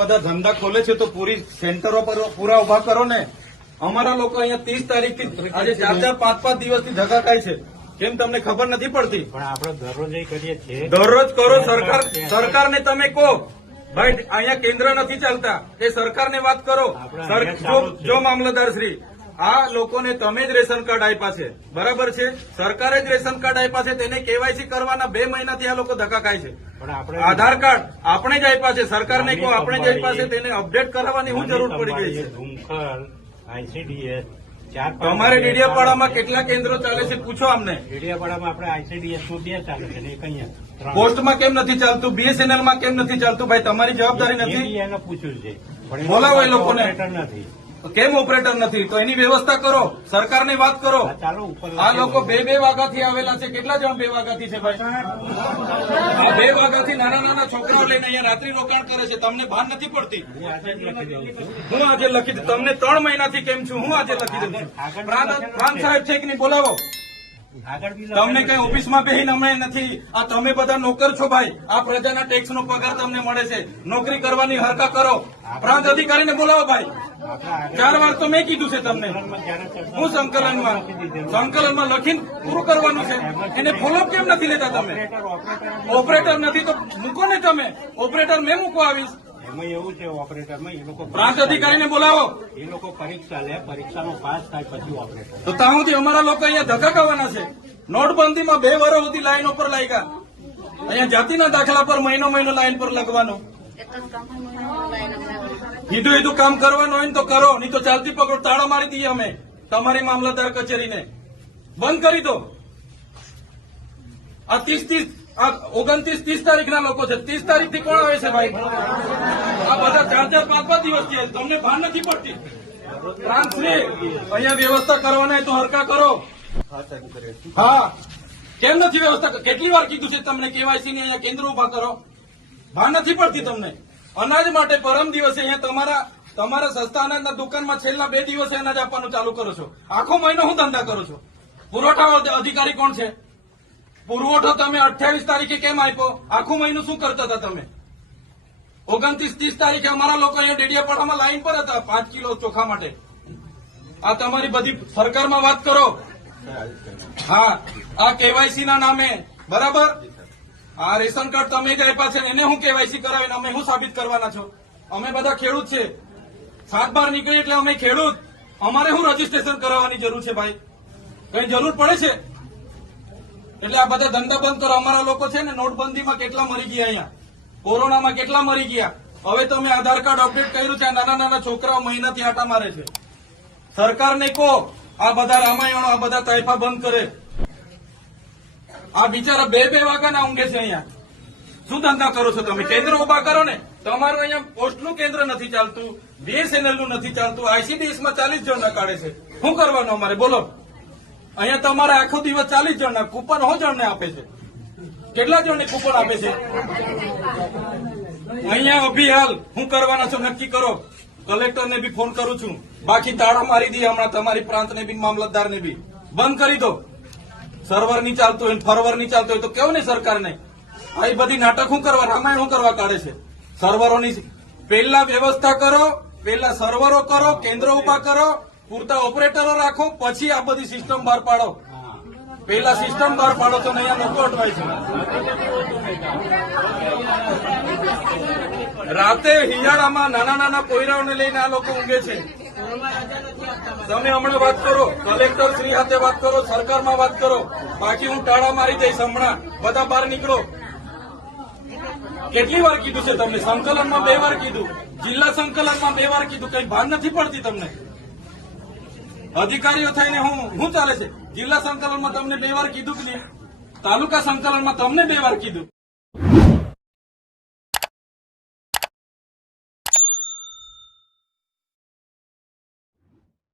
બધા ધંધા ખોલે છે તો પૂરી સેન્ટરો પર પૂરા ઉભા કરો ને. અમારા લોકો અહીંયા 30 તારીખથી આજે 4-5 દિવસથી ધક્કા ખાય છે. કેમ તમને ખબર નથી પડતી? પણ આપણે દરરોજ કરીએ છીએ. દરરોજ કરો. સરકારને તમે કહો ભાઈ અહીંયા કેન્દ્ર નથી ચાલતા, એ સરકારને વાત કરો. જો મામલતદાર શ્રી, આ લોકોને તમે જ રેશન કાર્ડ આપ્યા છે, બરાબર છે? સરકારે જ રેશન કાર્ડ આપ્યા છે, તેને કેવાયસી કરવાના 2 મહિનાથી આ લોકો ધક્કા ખાય છે. આધાર કાર્ડ આપણે જ આપ્યા છે, સરકારને કહો આપણે જ આપ્યા છે, તેને અપડેટ કરાવવાની શું જરૂર પડી ગઈ છે? ICDS તમારે ડેડિયાપાડામાં કેટલા કેન્દ્રો ચાલે છે પૂછો અમને. ડેડિયાપાડામાં આપણે ICDS નું 2 ચાલે છે ને એક અહીંયા. પોસ્ટમાં કેમ નથી ચાલતું? BSNL માં કેમ નથી ચાલતું? ભાઈ તમારી જવાબદારી નથી? એને પૂછ્યું છે, બોલાવો એ લોકોને. નથી. કેમ ઓપરેટર નથી? તો એની વ્યવસ્થા કરો, સરકારને વાત કરો. ચાલો ઉપર. આ લોકો 2 વાગ્યાથી આવેલા છે. કેટલા જણ 2 વાગ્યાથી છે ભાઈ? આ 2 વાગ્યાથી નાના છોકરાઓ લઈને અહીંયા રાત્રિ રોકાણ કરે છે. તમને ભાન નથી પડતી? હું આજે લખી દઉં. તમને 3 મહિનાથી કેમ છું? હું આજે લખી દઉં છું. પ્રાંત સાહેબ છે કે નહીં? બોલાવો. તમને કઈ ઓફિસમાં બેહીને અમે નથી. આ તમે બધા નોકર છો ભાઈ. આ પ્રજાના ટેક્સનો પગાર તમને મળે છે. નોકરી કરવાની હરકા કરો. પ્રાંત અધિકારીને બોલાવો ભાઈ. 4 વાર તો મેં કીધું છે તમને. હું સંકલનમાં લખીને પૂરું કરવાનું છે. એને ફોલોઅપ કેમ નથી લેતા તમે? ઓપરેટર નથી તો મૂકો ને તમે. ઓપરેટર મેં મૂકવા આવીશ. એમાં એવું છે ઓપરેટરમાં એ લોકો પ્રાંત અધિકારીને બોલાવો. એ લોકો પરીક્ષા લે, પરીક્ષાનો પાસ થાય પછી ઓપરેટર. તો ત્યાં સુધી અમારા લોકો અહીંયા ધક્કા ખાવાના છે. નોટબંધીમાં 2 વર્ષ સુધી લાઈનો પર લાગ્યા. અહીંયા જાતિના દાખલા પર મહિનો લાઈન પર લગવાનું. કીધું કામ કરવાનું હોય ને તો કરો, નહીં તો ચાલતી પકડો તાળા મારી દઈએ અમે તમારી મામલતદાર કચેરીને. બંધ કરી દો. આ 29-30 તારીખના લોકો છે. 30 તારીખથી કોણ આવે છે ભાઈ? આ બધા 4-5 દિવસ છે. તમને ભાન નથી પડતી? ટ્રાન્સફર અહીંયા વ્યવસ્થા કરવાના તો હરકા કરો. હા, કેમ નથી વ્યવસ્થા? કેટલી વાર કીધું છે તમને કેવાયસી ની અહીંયા કેન્દ્ર ઉભા કરો? ભાન નથી પડતી તમને? અનાજ માટે પરમ દિવસે અહીંયા તમારા સસ્તા અનાજના દુકાનમાં છેલ્લા 2 દિવસે અનાજ આપવાનું ચાલુ કરો છો. આખો મહિનો હું ધંધા કરો છો? પુરવઠા અધિકારી કોણ છે? પુરવઠો તમે 28 તારીખે કેમ આપ્યો? આખું મહિનું શું કરતા હતા તમે? 29-30 તારીખે અમારા લોકો અહીંયા ડેડિયાપાડામાં લાઈન પર હતા 5 કિલો ચોખા માટે. આ તમારી બધી સરકારમાં વાત કરો. હા, આ કેવાયસી ના નામે, બરાબર? આ રેશન કાર્ડ તમે જ આપ્યા છે, એને હું કેવાયસી કરાવીને અમે શું સાબિત કરવાના છો? અમે બધા ખેડૂત છે. 7-12 નીકળી એટલે અમે ખેડૂત. અમારે શું રજીસ્ટ્રેશન કરાવવાની જરૂર છે ભાઈ? કઈ જરૂર પડે છે? એટલે આ બધા ધંધા બંધ કરો. અમારા લોકો છે ને નોટબંધીમાં કેટલા મરી ગયા, અહીંયા કોરોનામાં કેટલા મરી ગયા. હવે તમે આધાર કાર્ડ અપડેટ કર્યું છે. આ નાના છોકરાઓ મહિનાથી આટા મારે છે. સરકારને કહો આ બધા રામાયણો, આ બધા તાઇફા બંધ કરે. આ બિચારા 2 વાગ્યાના ઊંઘે છે અહીંયા. શું ધંધા કરો છો તમે? કેન્દ્ર ઉભા કરો ને. તમારું અહીંયા પોસ્ટનું કેન્દ્ર નથી ચાલતું, BSNL નું નથી ચાલતું, ICDS માં 40 જણના કાઢે છે. શું કરવાનું અમારે બોલો? અહીંયા તમારે આખો દિવસ 40 જણના કૂપન જણને આપે છે. કેટલા જણને કૂપન આપે છે? અહીંયા અભિહાલ શું કરવાના છો નક્કી કરો. કલેક્ટરને બી ફોન કરું છું. બાકી તાળા મારી દઈએ હમણાં તમારી પ્રાંતને બી, મામલતદારને બી. બંધ કરી દો. સર્વર નહીં ચાલતું હોય, ફરવર નહીં ચાલતું હોય તો કેવું ને સરકારને? આ બધી નાટક શું કરવા, રામાયણ શું કરવા કાઢે છે? સર્વરોની પહેલા વ્યવસ્થા કરો, પહેલા સર્વરો કરો, કેન્દ્રો ઉભા કરો, પૂરતા ઓપરેટરો રાખો, પછી આ બધી સિસ્ટમ બહાર પાડો. પહેલા સિસ્ટમ બહાર પાડો તો અહીંયા લોકો અટવાય છે. રાતે હિયાળામાં નાના પોયરાઓને લઈને આ લોકો ઊંઘે છે. તમે હમણાં વાત કરો, કલેક્ટર શ્રી સાથે વાત કરો, સરકારમાં વાત કરો. બાકી હું ટાળા મારી દઈશ હમણાં. બધા બહાર નીકળો. કેટલી વાર કીધું છે તમને? સંકલનમાં 2 વાર કીધું, જિલ્લા સંકલનમાં 2 વાર કીધું. કઈ ભાન નથી પડતી તમને? અધિકારીઓ થઈને હું ચાલે છે? જિલ્લા સંકલનમાં તમને 2 વાર કીધું કે નહીં? તાલુકા સંકલનમાં તમને 2 વાર કીધું.